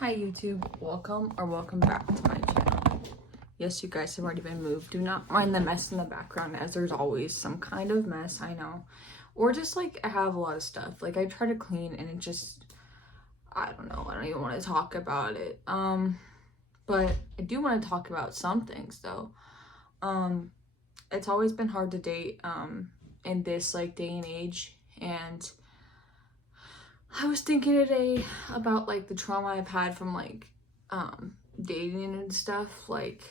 Hi YouTube, welcome back to my channel. Yes, you guys have already been moved. Do not mind the mess in the background, as there's always some kind of mess, I know. Or just like I have a lot of stuff. Like I try to clean and it just, I don't know, I don't even want to talk about it. But I do want to talk about some things though. It's always been hard to date in this like day and age, and I was thinking today about like the trauma I've had from like dating and stuff, like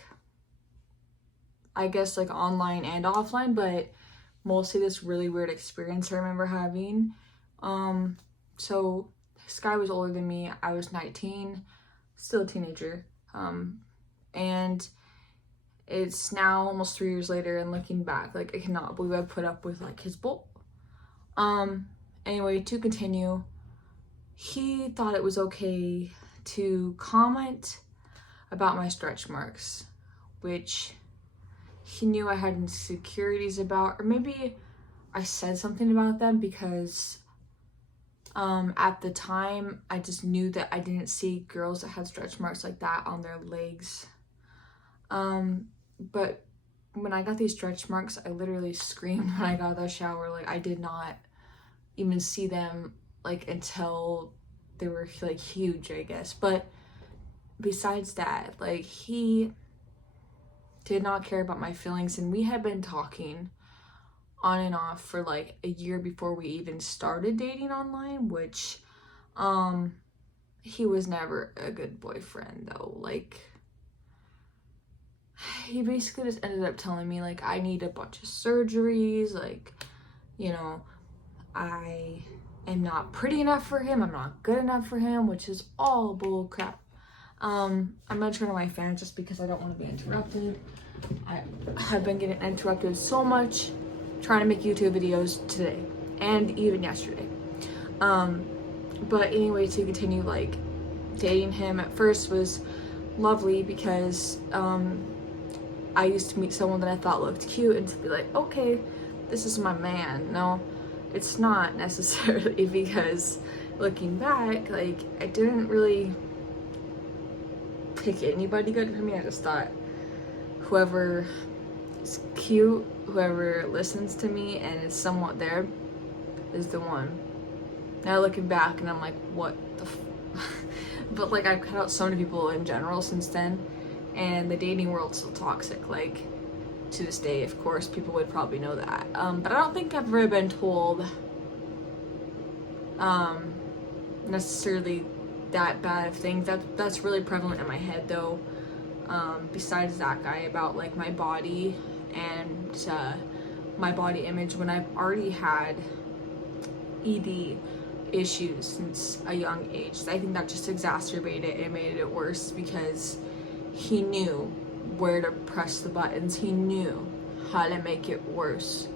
I guess like online and offline, but mostly this really weird experience I remember having. So this guy was older than me. I was 19, still a teenager. And it's now almost 3 years later, and looking back, like I cannot believe I put up with like his bull. Anyway, to continue, he thought it was okay to comment about my stretch marks, which he knew I had insecurities about, or maybe I said something about them because at the time I just knew that I didn't see girls that had stretch marks like that on their legs. But when I got these stretch marks, I literally screamed when I got out of the shower. Like I did not even see them like until they were like huge, I guess. But besides that, like he did not care about my feelings, and we had been talking on and off for like a year before we even started dating online, which he was never a good boyfriend though. Like he basically just ended up telling me like I need a bunch of surgeries, like, you know, I am not pretty enough for him, I'm not good enough for him, which is all bull crap. I'm gonna turn on my fan just because I don't want to be interrupted. I have been getting interrupted so much trying to make YouTube videos today and even yesterday. But anyway, to continue, like dating him at first was lovely because I used to meet someone that I thought looked cute and to be like, okay, this is my man. No, it's not necessarily, because looking back, like I didn't really pick anybody good for me. I just thought whoever is cute, whoever listens to me and is somewhat there is the one. Now looking back and I'm like, what the but like I've cut out so many people in general since then, and the dating world's still toxic. Like to this day, of course, people would probably know that. But I don't think I've ever been told necessarily that bad of things. That's really prevalent in my head though. Besides that guy, about like my body and my body image, when I've already had ED issues since a young age. I think that just exacerbated it and made it worse because he knew where to press the buttons. He knew how to make it worse,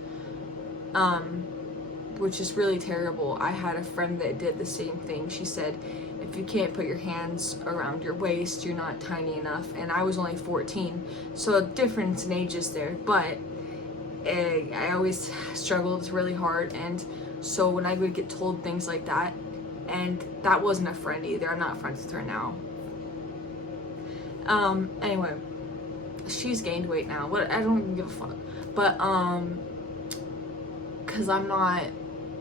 which is really terrible. I had a friend that did the same thing. She said, if you can't put your hands around your waist, you're not tiny enough. And I was only 14, so a difference in ages there, but I always struggled really hard. And so when I would get told things like that, and that wasn't a friend either, I'm not friends with her now. Anyway, she's gained weight now, but I don't even give a fuck. But because I'm not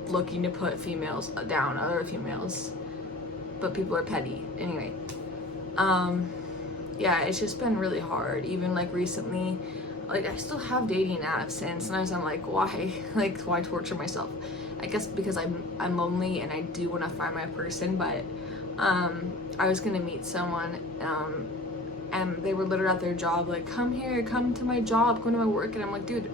looking to put females down, other females, but people are petty. Anyway, yeah, it's just been really hard. Even like recently, like I still have dating apps, and sometimes I'm like, why? Like, why torture myself? I guess because I'm lonely and I do want to find my person. But I was gonna meet someone, and they were literally at their job, like, come here, come to my job, come to my work. And I'm like, dude,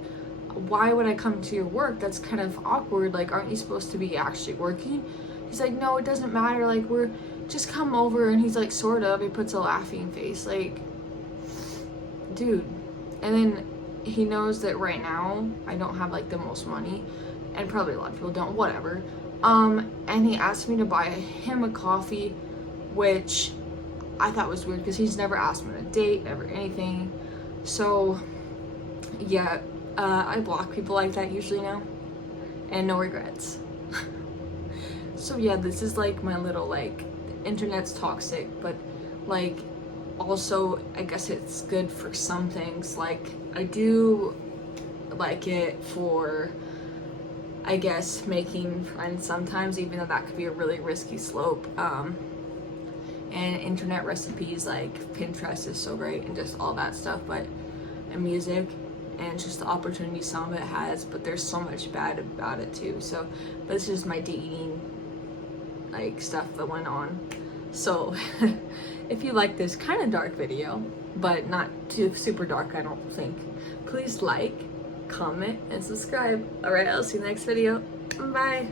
why would I come to your work? That's kind of awkward. Like, aren't you supposed to be actually working? He's like, no, it doesn't matter. Like, we're just come over. And he's like, sort of. He puts a laughing face. Like, dude. And then he knows that right now I don't have like the most money, and probably a lot of people don't, whatever. And he asked me to buy him a coffee, which I thought was weird because he's never asked me on a date, never anything. So yeah, I block people like that usually now, and no regrets. So yeah, this is like my little like internet's toxic, but like also I guess it's good for some things. Like I do like it for, I guess, making friends sometimes, even though that could be a really risky slope. And internet recipes like Pinterest is so great and just all that stuff, but and music and just the opportunity some of it has, but there's so much bad about it too. So, but this is my dating like stuff that went on. So if you like this kind of dark video, but not too super dark, I don't think, please like, comment, and subscribe. All right, I'll see you in the next video. Bye.